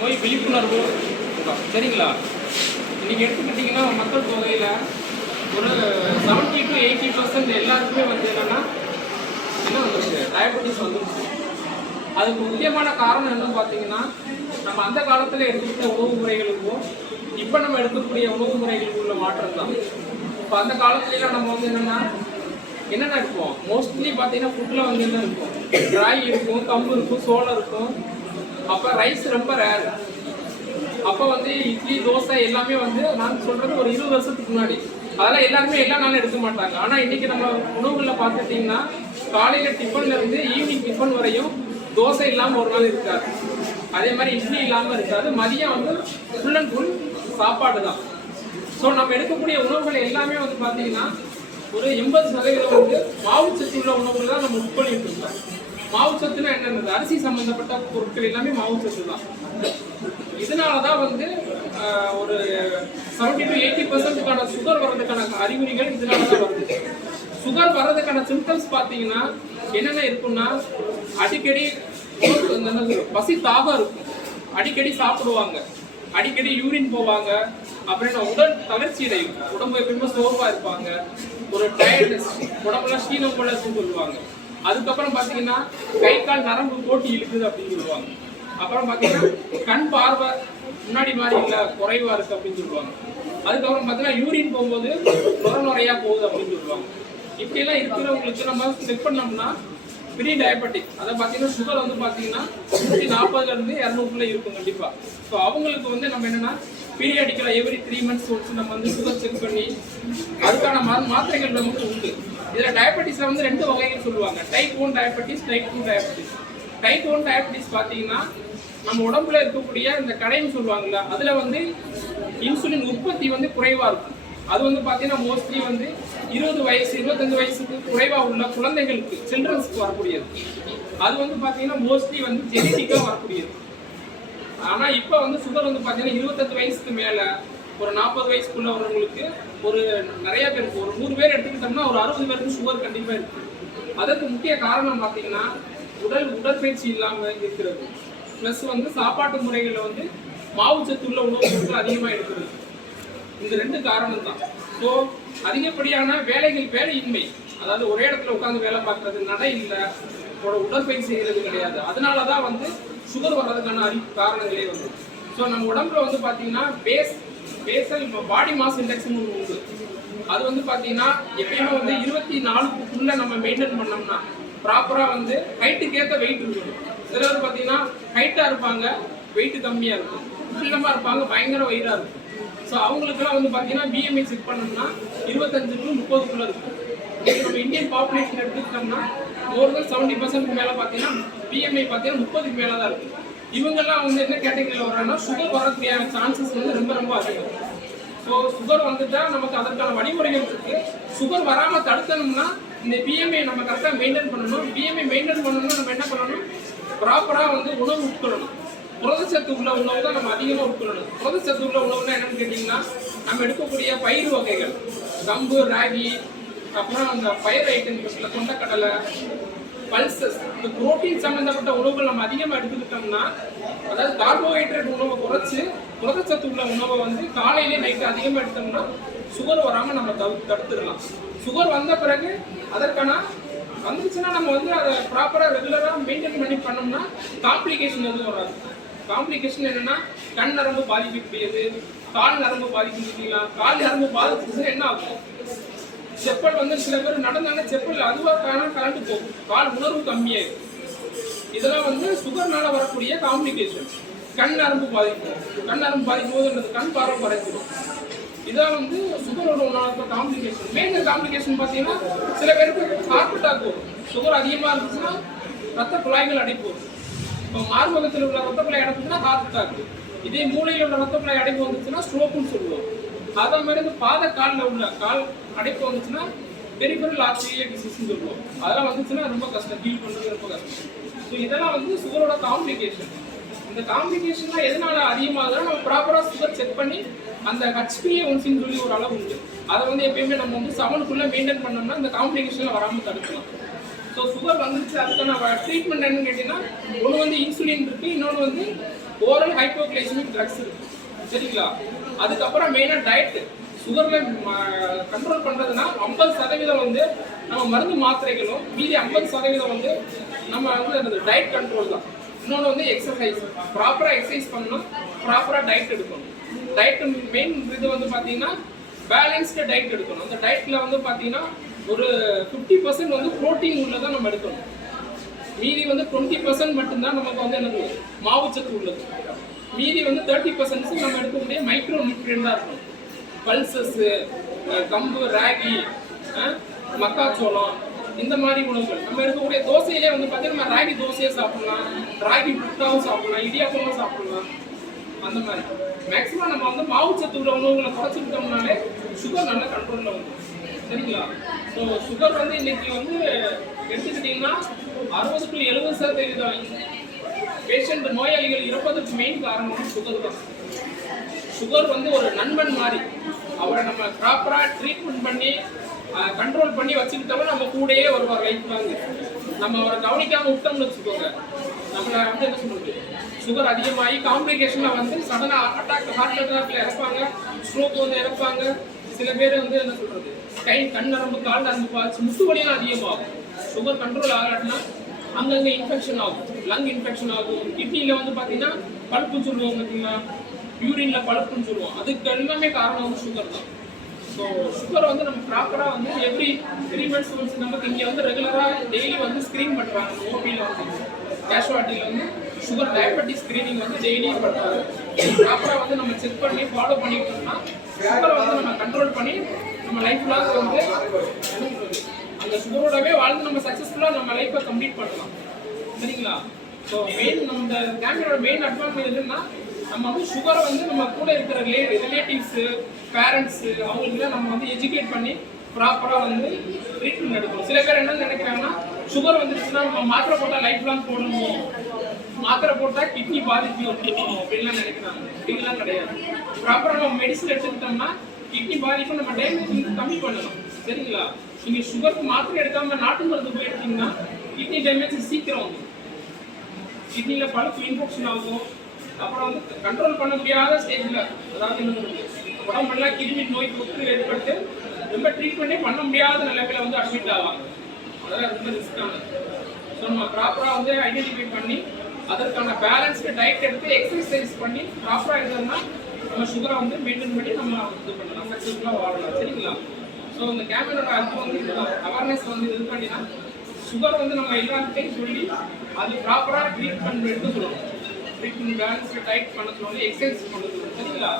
நோய் விழிப்புணர்வு சரிங்களா? இன்றைக்கி எடுத்துக்கிட்டிங்கன்னா மக்கள் தொகையில் ஒரு 70 to 80% எல்லாருக்குமே வந்து என்னென்னா என்ன வந்துருச்சு, டயபெட்டிஸ் வந்துருச்சு. அதுக்கு முக்கியமான காரணம் என்னன்னு பார்த்தீங்கன்னா, நம்ம அந்த காலத்தில் எடுத்துக்கிட்ட உணவு முறைகளுக்கும் இப்போ நம்ம எடுக்கக்கூடிய உணவு முறைகளுக்கு உள்ள மாற்றம் தான். இப்போ அந்த காலத்துலலாம் நம்ம வந்து என்னென்ன இருக்கும், மோஸ்ட்லி பார்த்தீங்கன்னா ஃபுட்டில் வந்து என்ன இருக்கும், ராகி இருக்கும், கம்பு இருக்கும், சோளம் இருக்கும். அப்போ ரைஸ் ரொம்ப ரேரு. அப்போ வந்து இட்லி தோசை எல்லாமே வந்து நான் சொல்கிறது ஒரு 20 வருஷத்துக்கு முன்னாடி அதெல்லாம் எல்லாருமே எல்லா நாளும் எடுக்க மாட்டாங்க. ஆனால் இன்றைக்கி நம்ம உணவுகளில் பார்த்துட்டிங்கன்னா காலையில் டிஃபன்லேருந்து ஈவினிங் டிஃபன் வரையும் தோசை இல்லாமல் ஒரு நாள் இருக்காது, அதே மாதிரி இட்லி இல்லாமல் இருக்காது. மதியம் வந்து ஃபுல் அண்ட் ஃபுல் சாப்பாடு தான். ஸோ நம்ம எடுக்கக்கூடிய உணவுகள் எல்லாமே வந்து பார்த்தீங்கன்னா ஒரு 80% வந்து மாவுச்சத்து உள்ள உணவுகள் தான் நம்ம உட்கொள்ளிட்டு இருக்கோம். மாவுச்சத்துனா என்னென்னது, அரிசி சம்மந்தப்பட்ட பொருட்கள் எல்லாமே மாவுச்சத்து தான். இதனால தான் வந்து ஒரு 70 to 80% சுகர் வர்றதுக்கான அறிகுறிகள் இதனால தான் வருது. சுகர் வர்றதுக்கான சிம்டம்ஸ் பார்த்தீங்கன்னா என்னென்ன இருக்குன்னா, அடிக்கடி பசி தாகம் இருக்கும், அடிக்கடி சாப்பிடுவாங்க, அடிக்கடி யூரின் போவாங்க, அப்புறம் உடல் தளர்ச்சி அடையும், உடம்பு எப்பயுமே சோர்வாக இருப்பாங்க, ஒரு டயர்ட்னஸ், உடம்புலாம் ஸ்ரீனம் போல சொல்லுவாங்க. அதுக்கப்புறம் பார்த்தீங்கன்னா கை கால் நரம்பு போட்டி இழுக்குது அப்படின்னு சொல்லுவாங்க. அப்புறம் பார்த்தீங்கன்னா கண் பார்வை முன்னாடி மாதிரி இல்லை, குறைவா இருக்கு அப்படின்னு சொல்லுவாங்க. அதுக்கப்புறம் பார்த்தீங்கன்னா யூரின் போகும்போது நுரையா போகுது அப்படின்னு சொல்லுவாங்க. இப்படியெல்லாம் இருக்கிறவங்களுக்கு நம்ம செக் பண்ணோம்னா ப்ரீ டயபெட்டிக், அதை பார்த்தீங்கன்னா சுகர் வந்து பார்த்தீங்கன்னா 140 to 200 இருக்கும் கண்டிப்பாக. ஸோ அவங்களுக்கு வந்து நம்ம என்னென்னா பீரியாடிக்கலாக எவ்ரி 3 months ஒன்ஸ் நம்ம வந்து சுகர் செக் பண்ணி அதுக்கான மாத்திரைகள் நமக்கு உண்டு. இதில் டயபெட்டிஸில் வந்து 2 வகைகள் சொல்லுவாங்க, type 1 diabetes, type 2 diabetes. Type 1 diabetes பார்த்தீங்கன்னா நம்ம உடம்புல இருக்கக்கூடிய இந்த கடைன்னு சொல்லுவாங்கல்ல, அதில் வந்து இன்சுலின் உற்பத்தி வந்து குறைவாக இருக்கும். அது வந்து பார்த்தீங்கன்னா மோஸ்ட்லி வந்து 20 வயசு 25 வயசுக்கு குறைவாக உள்ள குழந்தைகளுக்கு, சில்ட்ரன்ஸ்க்கு வரக்கூடியது. அது வந்து பார்த்தீங்கன்னா மோஸ்ட்லி வந்து ஜெனட்டிக்காக வரக்கூடியது. ஆனால் இப்போ வந்து சுகர் வந்து பார்த்தீங்கன்னா 25 வயசுக்கு மேலே ஒரு 40 வயசுக்குள்ளவர்களுக்கு ஒரு நிறைய பேருக்கு ஒரு 100 பேர் எடுத்துக்கிட்டோம்னா ஒரு 60 பேருக்கு சுகர் கண்டிப்பாக இருக்குது. அதற்கு முக்கிய காரணம் பார்த்தீங்கன்னா உடற்பயிற்சி இல்லாமல் இருக்கிறது, ப்ளஸ் வந்து சாப்பாட்டு முறைகளில் வந்து மாவுச்சத்து உள்ள உணவுப் பொருட்கள் அதிகமாக எடுக்கிறது. இந்த 2 காரணம் தான். ஸோ அதிகப்படியான வேலையின்மை, அதாவது ஒரே இடத்துல உட்காந்து வேலை பார்க்கறது, நடை இல்லை, உடற்பயிற்சி செய்கிறது கிடையாது. அதனால தான் வந்து சுகர் வர்றதுக்கான காரணங்களே வந்து. ஸோ நம்ம உடம்புல வந்து பார்த்தீங்கன்னா பேசல் பாடி மாஸ் இண்டெக்ஸ்னு ஒன்று உண்டு. அது வந்து பார்த்தீங்கன்னா எப்பயுமே வந்து 24க்குள்ளே நம்ம மெயின்டைன் பண்ணோம்னா ப்ராப்பராக வந்து ஹைட்டுக்கு ஏற்ற வெயிட் இருக்கணும். சிலர் பார்த்தீங்கன்னா ஹைட்டாக இருப்பாங்க, வெயிட் கம்மியாக இருக்கும், சில்லமாக இருப்பாங்க, பயங்கர வெயிட்டாக இருக்கும். ஸோ அவங்களுக்குலாம் வந்து பார்த்தீங்கன்னா பிஎம்ஐ செக் பண்ணோம்னா 25 to 30 இருக்கும். நம்ம இந்தியன் பாப்புலேஷன் எடுத்துக்கிட்டோம்னா more than 70% மேலே பார்த்தீங்கன்னா பிஎம்ஐ பார்த்தீங்கன்னா 30க்கு மேலே தான் இருக்குது. இவங்கெல்லாம் வந்து என்ன கேட்டகரியில் வர்றாங்கன்னா சுகர் வரக்கூடிய சான்சஸ் வந்து ரொம்ப ரொம்ப அதிகம். ஸோ சுகர் வந்துட்டா நமக்கு அதற்கான வழிமுறைகள் இருக்குது. சுகர் வராமல் தடுக்கணும்னா இந்த பிஎம்ஐ நம்ம கரெக்டாக மெயின்டைன் பண்ணணும். பிஎம்ஐ மெயின்டைன் பண்ணணும்னா நம்ம என்ன பண்ணணும், ப்ராப்பராக வந்து உணவு உட்கொள்ளணும். புரதச்சத்து உள்ள உணவு தான் நம்ம அதிகமாக உட்கொள்ளணும். புரதச்சத்து உள்ள உணவுனா என்னன்னு கேட்டிங்கன்னா, நம்ம எடுக்கக்கூடிய பயிர் வகைகள், கம்பு, ராகி, அப்புறம் அந்த பயிர் ஐட்டங்கள், கொண்டக்கடலை, பல்சஸ், இந்த புரோட்டீன் சம்மந்தப்பட்ட உணவுகள் நம்ம அதிகமாக எடுத்துக்கிட்டோம்னா, அதாவது கார்போஹைட்ரேட் உணவை குறைச்சி புரதச்சத்து உள்ள உணவை வந்து காலையிலே நைட்டு அதிகமாக எடுத்தோம்னா சுகர் வராமல் நம்ம தடுத்துடலாம். சுகர் வந்த பிறகு அதற்கான வந்துச்சுன்னா நம்ம வந்து அதை ப்ராப்பராக ரெகுலராக மெயின்டைன் பண்ணி பண்ணோம்னா காம்ப்ளிகேஷன் எதுவும் வராது. காம்ப்ளிகேஷன் என்னென்னா கண் நரம்பு பாதிக்கக்கூடியது, கால் நரம்பு பாதிக்கலாம். கால் நரம்பு பாதிச்சுன்னா என்ன ஆகும், செப்பல் வந்து சில பேர் நடந்தாங்க செப்பல் அதுவாக கலந்து போகும், கால் உணர்வு கம்மியாகும். இதெல்லாம் வந்து சுகர்னால வரக்கூடிய காம்ப்ளிகேஷன். கண் நரம்பு பாதிக்கும், கண் நரம்பு பாதிக்கும் போது கண் பார்வை குறைக்கும். இதான் வந்து சுகரோட உணவு காம்ப்ளிகேஷன். மேஜர் காம்ப்ளிகேஷன் பார்த்தீங்கன்னா சில பேருக்கு ஹார்ட் அட்டாக் வரும். சுகர் அதிகமாக இருந்துச்சுன்னா ரத்த குழாய்கள் அடைப்பு வரும். இப்போ மார்பகத்தில் உள்ள ரத்த குழாய் அடைப்புனா ஹார்ட் அட்டாக், இதே மூளையில் உள்ள ரத்த குழாய் அடைப்பு வந்துச்சுன்னா ஸ்ட்ரோக்குன்னு சொல்லுவோம். அதே மாதிரி இந்த பாத காலில் உள்ள கால் அடைப்பு வந்துச்சுன்னா பெரிஃபெரல் ஆர்டீரியல் டிசீஸ்ன்னு சொல்லுவோம். அதெல்லாம் வந்துச்சுன்னா ரொம்ப கஷ்டம், ஹீல் பண்ணுறது ரொம்ப கஷ்டம். ஸோ இதெல்லாம் வந்து சுகரோட காம்ப்ளிகேஷன். இந்த காம்ப்ளிகேஷன்லாம் எதனால அதிகமாகுதுன்னா நம்ம ப்ராப்பராக சுகர் செக் பண்ணி அந்த HbA1cன்னு சொல்லி ஒரு அளவு உண்டு, அதை வந்து எப்பயுமே நம்ம வந்து 7க்குள்ளே மெயின்டைன் பண்ணோம்னா இந்த காம்ப்ளிகேஷனில் வராமல் தடுக்கலாம். ஸோ சுகர் வந்துருச்சு அதுக்கான ட்ரீட்மெண்ட் என்னன்னு கேட்டிங்கன்னா, ஒன்று வந்து இன்சுலின் இருக்குது, இன்னொன்று வந்து ஓரல் ஹைப்போகிளைசமிக் ட்ரக்ஸ் இருக்கு சரிங்களா. அதுக்கப்புறம் மெயினாக டயட். சுகர்ல கண்ட்ரோல் பண்றதுன்னா 50% வந்து நம்ம மருந்து மாத்திரைகளும், மீதி 50% வந்து நம்ம வந்து டயட் கண்ட்ரோல் தான். இன்னொன்று வந்து எக்ஸசைஸ், ப்ராப்பரா எக்ஸசைஸ் பண்ணணும், ப்ராப்பரா டயட் எடுக்கணும். டயட் மெயின் இது வந்து பார்த்தீங்கன்னா பேலன்ஸ்டு டயட் எடுக்கணும். அந்த டயட்ல வந்து பார்த்தீங்கன்னா ஒரு 50% வந்து ப்ரோட்டீன் உள்ளதான் நம்ம எடுக்கணும். மீதி வந்து 20% மட்டும்தான் நமக்கு வந்து என்னது மாவுச்சத்து உள்ளது. மீதி வந்து 30% நம்ம எடுக்கக்கூடிய மைக்ரோ நியூட்ரியன் தான் இருக்கணும். பல்சஸ், கம்பு, ராகி, மக்காச்சோளம், இந்த மாதிரி உணவுகள். நம்ம இருக்கக்கூடிய தோசையிலே வந்து பார்த்தீங்கன்னா நம்ம ராகி தோசையை சாப்பிடலாம், ராகி புட்டாவும் சாப்பிடலாம், இடியாப்பமும் சாப்பிடலாம். அந்த மாதிரி மேக்ஸிமம் நம்ம வந்து மாவுச்சத்து உள்ள உணவுகளை குறைச்சிக்கிட்டோம்னாலே சுகர் நல்ல கண்ட்ரோலில் வந்துடும் சரிங்களா. ஸோ சுகர் வந்து இன்னைக்கு வந்து எடுத்துக்கிட்டிங்கன்னா 60 to 70% பேஷண்ட் நோயாளிகள் இறப்பதற்கு மெயின் காரணம் சுகர் தான். சுகர் வந்து ஒரு நண்பன் மாதிரி, அவரை நம்ம ப்ராப்பராக ட்ரீட்மெண்ட் பண்ணி கண்ட்ரோல் பண்ணி வச்சுக்கிட்டோம்னா நம்ம கூடயே வருவார் லைஃப் லாங். நம்ம அவரை கவனிக்காமல் விட்டோம்னு வச்சுக்கோங்க, நம்மளை வந்து என்ன சொல்றது சுகர் அதிகமாகி காம்ப்ளிகேஷனில் வந்து சடனாக அட்டாக், ஹார்ட் அட்டாக்ல இறப்பாங்க, ஸ்ட்ரோக் வந்து இறப்பாங்க. சில பேர் வந்து என்ன சொல்றது கண் நரம்பு, கால் நரம்பு பாய்ச்சி, முட்டு வலியெல்லாம் அதிகமாகும். சுகர் கண்ட்ரோல் ஆகாட்டினா அங்கங்கே இன்ஃபெக்ஷன் ஆகும், லங் இன்ஃபெக்ஷன் ஆகும். கிட்னியில் வந்து பார்த்தீங்கன்னா பழுப்புன்னு சொல்லுவோம் பார்த்தீங்கன்னா, யூரின்ல பழுப்புன்னு சொல்லுவோம். அதுக்கு எல்லாமே காரணம் வந்து சுகர் தான். ஸோ சுகர் வந்து நம்ம ப்ராப்பராக வந்து எவ்ரி 3 months ஒன்ஸ் நமக்கு இங்கே வந்து ரெகுலராக டெய்லி வந்து ஸ்க்ரீன் பண்ணுறாங்க. ஓபியில் வந்து கேஷுவாலிட்டியில் வந்து சுகர் டயபெட்டிஸ் ஸ்க்ரீனிங் வந்து டெய்லி பண்ணுறாங்க. ப்ராப்பராக வந்து நம்ம செக் பண்ணி ஃபாலோ பண்ணிக்கிட்டோம்னா சுகரை வந்து நம்ம கண்ட்ரோல் பண்ணி நம்ம லைஃப் லாங் வந்து அந்த சுகரோடவே வாழ்ந்து நம்ம சக்ஸஸ்ஃபுல்லாக நம்ம லைஃப்பை கம்ப்ளீட் பண்ணலாம் சரிங்களா. ஸோ மெயின் நம்ம கேமரோட மெயின் அட்வான்டேஜ் என்னன்னா, நம்ம வந்து சுகரை வந்து நம்ம கூட இருக்கிற ரிலேட்டிவ்ஸு, பேரண்ட்ஸு, அவங்களுக்குலாம் நம்ம வந்து எஜுகேட் பண்ணி ப்ராப்பராக வந்து ட்ரீட்மெண்ட் எடுக்கணும். சில பேர் என்ன நினைக்கிறாங்கன்னா, சுகர் வந்துருச்சுன்னா நம்ம மாத்திரை போட்டால் லைஃப் லாங் போடணும், மாத்திரை போட்டால் கிட்னி பாதிப்பு வந்துடும் அப்படின்லாம் நினைக்கிறாங்க. அப்படின்லாம் கிடையாது. ப்ராப்பராக நம்ம மெடிசன் எடுத்துக்கிட்டோம்னா கிட்னி பாதிப்பு நம்ம டேமேஜ் கம்மி பண்ணலாம் சரிங்களா. நீங்கள் சுகருக்கு மாத்திரை எடுக்காமல் நாட்டு மருந்து போயிருக்கீங்கன்னா கிட்னி டேமேஜ் சீக்கிரம் வந்துடும். கிட்னியில் பழுப்பு இன்ஃபெக்ஷன் ஆகும். அப்புறம் வந்து கண்ட்ரோல் பண்ண முடியாத ஸ்டேஜில், அதாவது உடம்பெல்லாம் கிட்னி நோய் தொற்று ஏற்பட்டு ரொம்ப ட்ரீட்மெண்ட்டே பண்ண முடியாத நிலைமையில வந்து அட்மிட் ஆவாங்க. அதெல்லாம் ரொம்ப ரிஸ்க்கானது. ஸோ நம்ம ப்ராப்பராக வந்து ஐடென்டிஃபை பண்ணி அதற்கான பேலன்ஸ்டு டயட் எடுத்து எக்ஸசைஸ் பண்ணி ப்ராப்பராக இருந்தோம்னா நம்ம சுகரை வந்து மெயின்டைன் பண்ணி நம்ம இது பண்ணலாம், சக்ஸஸ்ஃபுல்லாக வாழலாம் சரிங்களா. ஸோ இந்த கேமரோட அது வந்து அவேர்னஸ் வந்து இது பண்ணினா சுகர் வந்து நம்ம எல்லாருக்கிட்டையும் சொல்லி அது ப்ராப்பராக ட்ரீட்மெண்ட் எடுத்து சொல்லணும். ட்ரீட்மெண்ட் பேலன்ஸ்டு டயட் பண்ண சொல்லணும், எக்ஸசைஸ் பண்ண சொல்லணும் சரிங்களா.